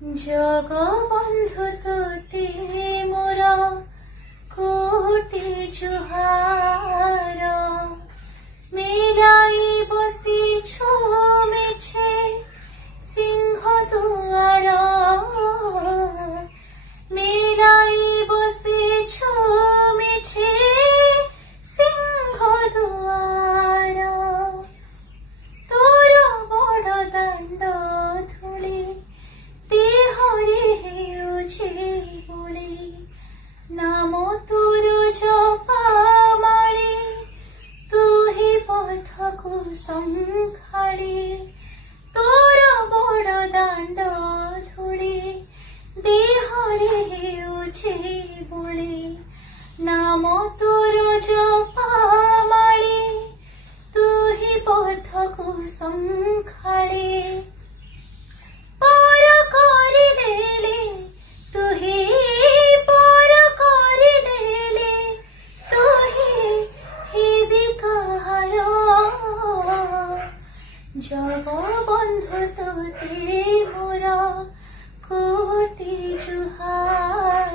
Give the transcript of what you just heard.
জগবন্ধু তোতে মোর কোটি জুহার, মেলাই বসিছু মেছে সিংহ দুয়ার, মেলাই বসিছু মেছে সিংহ দুয়ার। তোর বড় দাণ্ড ধূলি দেহরে হেউছে বলি, নাম তোর জপা মাଳି তুহি পথকু সংখাଳି। তোর বড় দাণ্ড ধূলি দেহরে হেউছে বলি, নাম তোর জপা মাଳି তুহি পথকু সংখাଳି। পর କରିଦେଲେ ତୁହି, ପର କରିଦେଲେ ତୁହି ହେବି କାହାର। ଜଗବନ୍ଧୁ ତୋତେ ମୋର କୋଟି ଜୁହାର।